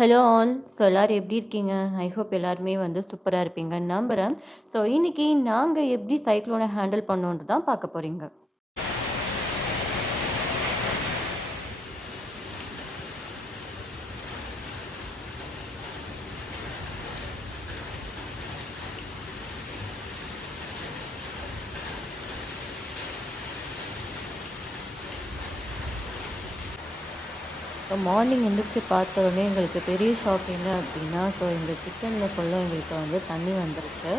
Hello all. So எல்லாரும் எப்படி இருக்கீங்க? ஐ ஹோப் எல்லாருமே சூப்பரா இருப்பீங்கன்னு நம்புறேன். ஸோ இன்னைக்கு நாங்க எப்படி சைக்ளோன ஹேண்டில் பண்ணோன்ட்டு தான் பார்க்க போறீங்க. ஸோ மார்னிங் எந்திரிச்சு பார்த்த உடனே எங்களுக்கு பெரிய ஷாக் என்ன அப்படின்னா, ஸோ எங்கள் கிச்சனில் ஃபுல்லாக எங்களுக்கு தண்ணி வந்துருச்சு.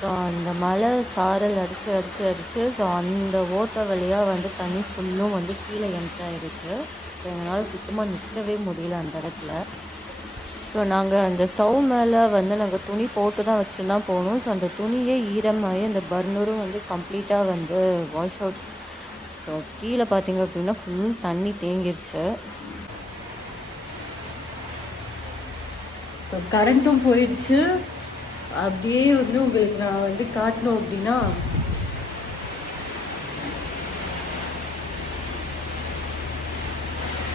ஸோ அந்த மழை சாரல் அடித்து அடித்து அடித்து ஸோ அந்த ஓட்டை வழியாக தண்ணி ஃபுல்லும் கீழே என்ட்ரு ஆயிடுச்சு. ஸோ எங்களால் சுத்தமாக நிற்கவே முடியல அந்த இடத்துல. ஸோ நாங்கள் அந்த ஸ்டவ் மேலே நாங்கள் துணி போட்டு தான் வச்சு தான் போகணும். ஸோ அந்த துணியே ஈரமாகி அந்த பர்னரும் கம்ப்ளீட்டாக வாஷ் அவுட். ஸோ கீழே பார்த்தீங்க அப்படின்னா ஃபுல் தண்ணி தேங்கிருச்சு. ஸோ கரண்ட்டும் போயிடுச்சு. அப்படியே உங்களுக்கு நான் காட்டணும் அப்படின்னா,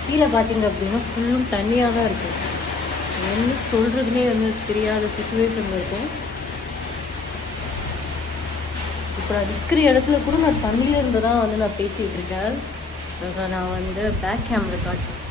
கீழே பார்த்தீங்க அப்படின்னா ஃபுல்லும் தண்ணியாக தான் இருக்கும். என்ன சொல்கிறதுனே தெரியாத சுச்சுவேஷன் இருக்கும். இப்போ நான் நிற்கிற இடத்துல கூட நான் தண்ணியில் இருந்து தான் நான் பேசிகிட்டு இருக்கேன். நான் பேக் கேமரா காட்டுறேன்.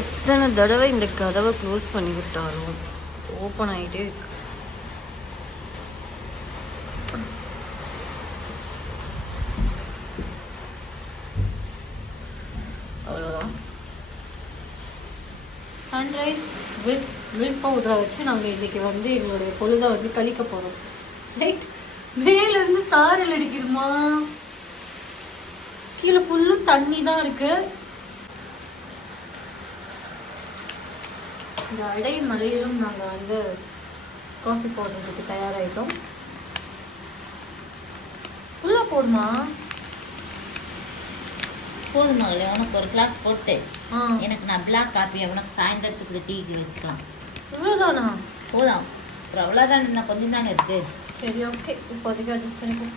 எத்தனை தடவை இந்த கதவை க்ளோஸ் பண்ணி விட்டாலும் ஓப்பன் ஆகிட்டே இருக்கு. அவ்வளோதான். சன்ரைஸ் வித் மில்க் பவுடரை வச்சு நாங்கள் இன்றைக்கி எங்களுடைய பொழுதை கழிக்க போகிறோம். ரைட், மேலேருந்து சாரல் அடிக்குதுமா, கீழே ஃபுல்லும் தண்ணி தான் இருக்குது. இந்த அடை மலையிலும் நாங்கள் காஃபி போடுறதுக்கு தயாராகிட்டோம். ஃபுல்லாக போடுமா? போதுமா? உனக்கு ஒரு கிளாஸ் போட்டு எனக்கு நான் பிளாக் காஃபி உனக்கு சாயந்தரத்துக்கு டீக்கு வச்சுக்கலாம். இவ்வளோதானா? போதும். அப்புறம் அவ்வளோதான், இன்னும் கொஞ்சம் தானே இருக்கு. சரி, ஓகே, இப்போதைக்கு அட்ஜஸ்ட் பண்ணிக்கோ.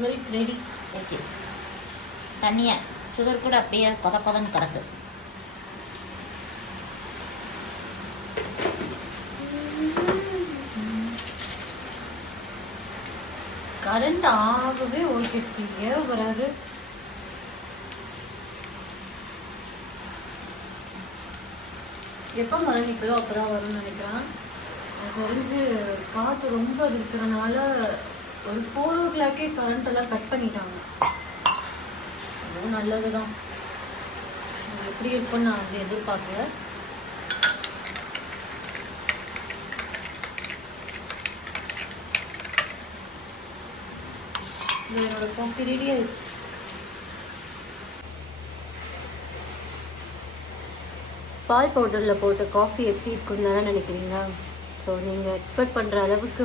Milk ready. ஓகே, தண்ணியை சுகர் கூட அப்படியே கொதன்னு கிடக்கு. கரண்ட் ஆகவே ஓகே வராது. எப்போ மழை நிற்கலோ அப்போதான் வரும்னு நினைக்கிறேன். எனக்கு தெரிஞ்சு காற்று ரொம்ப இருக்கிறனால ஒரு 4 o'clock கரண்ட் எல்லாம் கட் பண்ணிட்டாங்க. அதுவும் நல்லது தான். எப்படி இருக்குன்னு நான் எதிர்பார்க்கல. என்னோட காஃபி ரெடி ஆயிடுச்சு. பால் பவுடரில் போட்ட காஃபி எப்படி இருக்குன்னு தானே நினைக்கிறீங்க? ஸோ நீங்கள் எக்ஸ்பெக்ட் பண்ணுற அளவுக்கு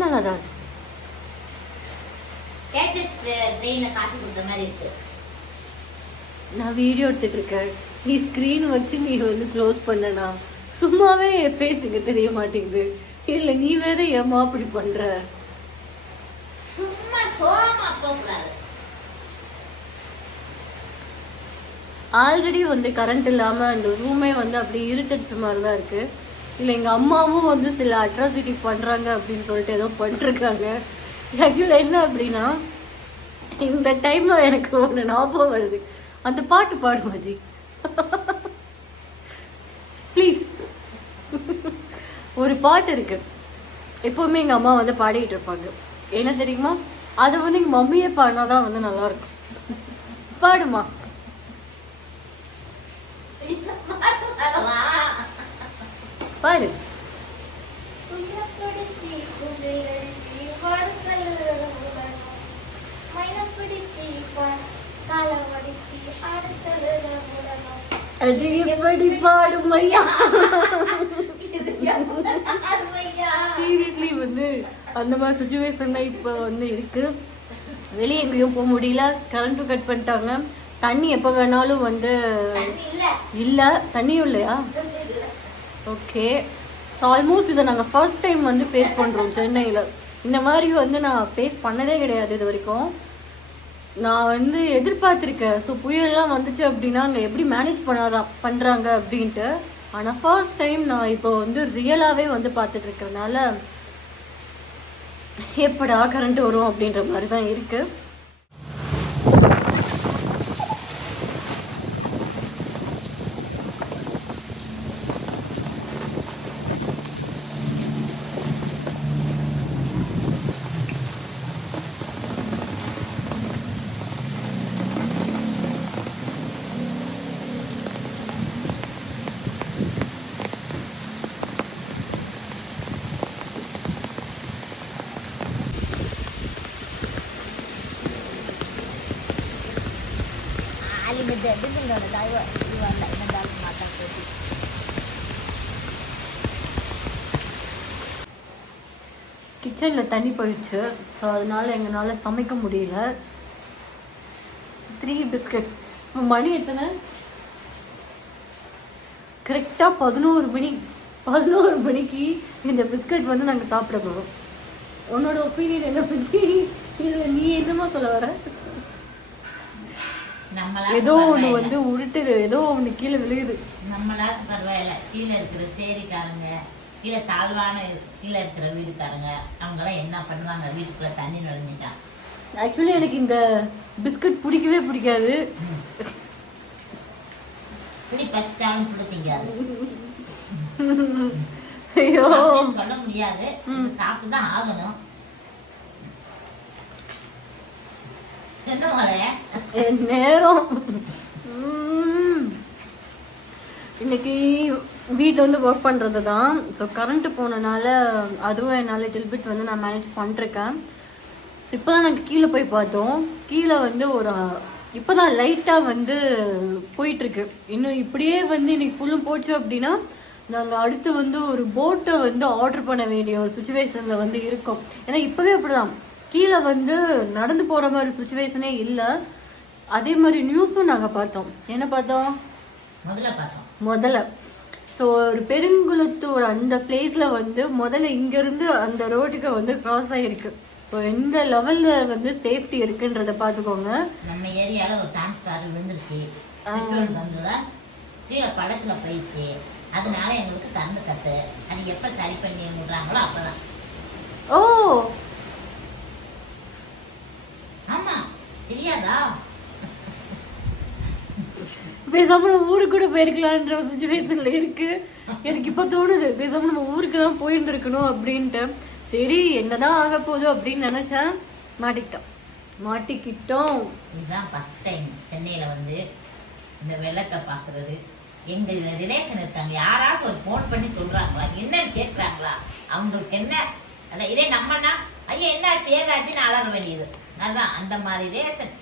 நல்லா தான். நான் வீடியோ எடுத்துட்டு இருக்கேன், நீ ஸ்க்ரீன் வச்சு நீ க்ளோஸ் பண்ணனா சும்மாவே என் ஃபேஸ் இங்கே தெரிய மாட்டேங்குது. இல்லை நீ வேற ஏமா அப்படி பண்ற? ஆல்ரெடி கரண்ட் இல்லாமல் அந்த ரூமே அப்படி இருட்டடிச்ச மாதிரி தான் இருக்குது. இல்லை எங்கள் அம்மாவும் சில அட்ராசிட்டி பண்ணுறாங்க அப்படின்னு சொல்லிட்டு ஏதோ பண்ணிருக்காங்க. ஆக்சுவலாக என்ன அப்படின்னா, இந்த டைமில் எனக்கு ஒன்று ஞாபகம் வருது. அந்த பாட்டு பாடுமா ஜி ப்ளீஸ். ஒரு பாட்டு இருக்கு, எப்போவுமே எங்கள் அம்மா பாடிக்கிட்டு இருப்பாங்க. என்ன தெரியுமா? அதை எங்கள் மம்மியே பாடினாதான் நல்லா இருக்கும். பாடுமா? பாடு. அது எப்படி பாடும் ஐயா. சீரியஸ்லி வந்து அந்த மாதிரி சுச்சுவேஷன் தான் இப்போ வந்து இருக்கு. வெளியே எங்கேயும் போக முடியல, கரண்ட்டும் கட் பண்ணிட்டாங்க. தண்ணி எப்போ வேணாலும் வந்து இல்லை, தண்ணியும் இல்லையா? ஓகே, ஸோ ஆல்மோஸ்ட் இதை நாங்கள் ஃபர்ஸ்ட் டைம் வந்து ஃபேஸ் பண்ணுறோம் சென்னையில். இந்த மாதிரி வந்து நான் ஃபேஸ் பண்ணதே கிடையாது இது வரைக்கும். நான் வந்து எதிர்பார்த்துருக்கேன், ஸோ புயல்லாம் வந்துச்சு அப்படின்னா அங்கே எப்படி மேனேஜ் பண்ணுறாங்க அப்படின்ட்டு. ஆனால் ஃபர்ஸ்ட் டைம் நான் இப்போ வந்து ரியலாகவே வந்து பார்த்துட்டு இருக்கிறதுனால எப்படா கரண்ட் வரும் அப்படின்ற மாதிரி தான் இருக்குது. கிச்சனில் தண்ணி போயிடுச்சு, ஸோ அதனால எங்களால் சமைக்க முடியல. 3 பிஸ்கட். மணி எத்தனை? கரெக்டாக 11 மணிக்கு இந்த பிஸ்கட் வந்து நாங்கள் சாப்பிட போகிறோம். உன்னோட ஒப்பீனியன் என்ன பற்றி இதில் நீ என்னமா சொல்ல வர? ஏதோ ஒன்று வந்து உருட்டுது, ஏதோ ஒன்று கீழே விழுகுது. நம்மளால பரவாயில்ல, கீழே இருக்கிற சேரிக்காரங்க, கீழே தாழ்வான கீழே இருக்கிற வீடுக்காரங்க, அவங்களாம் என்ன பண்ணுவாங்க? வீட்டுக்குள்ள தண்ணி நுழைஞ்சிட்டா. ஆக்சுவலி எனக்கு இந்த பிஸ்கட் பிடிக்கவே பிடிக்காது. இப்படி பசிச்சாலும் பிடிக்காது. ஐயோ சொல்ல முடியாது, சாப்பிட்டு தான் ஆகணும். என்ன மழை நேரம். இன்னைக்கு வீட்டில் வந்து ஒர்க் பண்ணுறது தான். ஸோ கரண்ட்டு போனனால அதுவும் என்னால் டில்பிட் வந்து நான் மேனேஜ் பண்ணிருக்கேன். ஸோ இப்போ தான் நாங்கள் கீழே போய் பார்த்தோம். கீழே வந்து ஒரு இப்போ தான் லைட்டாக வந்து போயிட்டுருக்கு. இன்னும் இப்படியே வந்து இன்னைக்கு ஃபுல்லும் போச்சு அப்படின்னா நாங்கள் அடுத்து வந்து ஒரு போட்டை வந்து ஆர்டர் பண்ண வேண்டிய ஒரு சுச்சுவேஷனில் வந்து இருக்கோம். ஏன்னா இப்போவே அப்படி தான், கீழே வந்து நடந்து போகிற மாதிரி சுச்சுவேஷனே இல்லை. அதே மாதிரி நியூஸும் நாங்கள் பார்த்தோம். என்ன பார்த்தோம்? முதல்ல ஸோ ஒரு பெருங்குளத்தூர் அந்த பிளேஸில் வந்து முதல்ல இங்கேருந்து அந்த ரோட்டுக்கு வந்து கிராஸ் ஆகிருக்கு. ஸோ எந்த லெவலில் வந்து சேஃப்டி இருக்குன்றதை பார்த்துக்கோங்க. நம்ம ஏரியாவில் ஒரு டிரான்ஸ்ஃபார்மர் விழுந்துருச்சு, கீழே படத்தில் போயிடுச்சு. அதனால எங்களுக்கு கரண்ட் கட்டு. அது எப்போ சரி பண்ணி விடுறாங்களோ அப்போதான். ஓ ஆமாம், தெரியாதா? பேசாம நம்ம ஊருக்கு கூட போயிருக்கலான்ற ஒரு சுச்சுவேஷன்ல இருக்கு. எனக்கு இப்போ தோணுது, பேசாம நம்ம ஊருக்கு தான் போயிருந்துருக்கணும் அப்படின்ட்டு. சரி என்னதான் ஆக போகுது அப்படின்னு நினைச்சேன், மாட்டிக்கிட்டோம். இதுதான் ஃபர்ஸ்ட் டைம் சென்னையில் வந்து இந்த வெள்ளத்தை பார்க்குறது. எங்கள் ரிலேஷன் இருக்காங்க, யாராச்சும் ஒரு ஃபோன் பண்ணி சொல்கிறாங்களா, என்னன்னு கேட்குறாங்களா? அவங்களுக்கு என்ன அதான். இதே நம்மனா ஐயா என்னாச்சு ஏதாச்சுன்னு அலற வேண்டியது. அதுதான் அந்த மாதிரி ரிலேஷன்.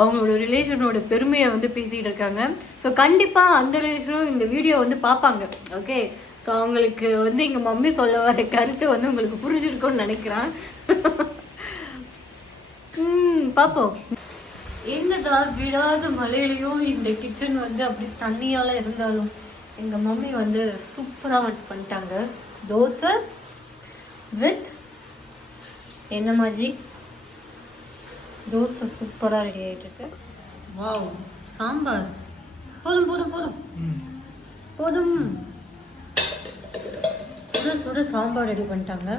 அவங்களோட ரிலேஷனோட பெருமையை வந்து பேசிகிட்டு இருக்காங்க. ஸோ கண்டிப்பாக அந்த ரிலேஷனும் இந்த வீடியோ வந்து பார்ப்பாங்க. ஓகே, ஸோ அவங்களுக்கு வந்து எங்கள் மம்மி சொல்ல வர கருத்து வந்து உங்களுக்கு புரிஞ்சிருக்கும்னு நினைக்கிறேன். பார்ப்போம். என்னதான் விடாத மழையிலையும் இந்த கிச்சன் வந்து அப்படி தண்ணியால் இருந்தாலும் எங்கள் மம்மி வந்து சூப்பராக வந்து பண்ணிட்டாங்க. தோசை வித் என்ன மாதிரி தோசை சூப்பராக ரெடி ஆகிட்டு இருக்கு. வாவ், சாம்பார் போதும் போதும் போதும் போதும். சுட சுட சாம்பார் ரெடி பண்ணிட்டாங்க.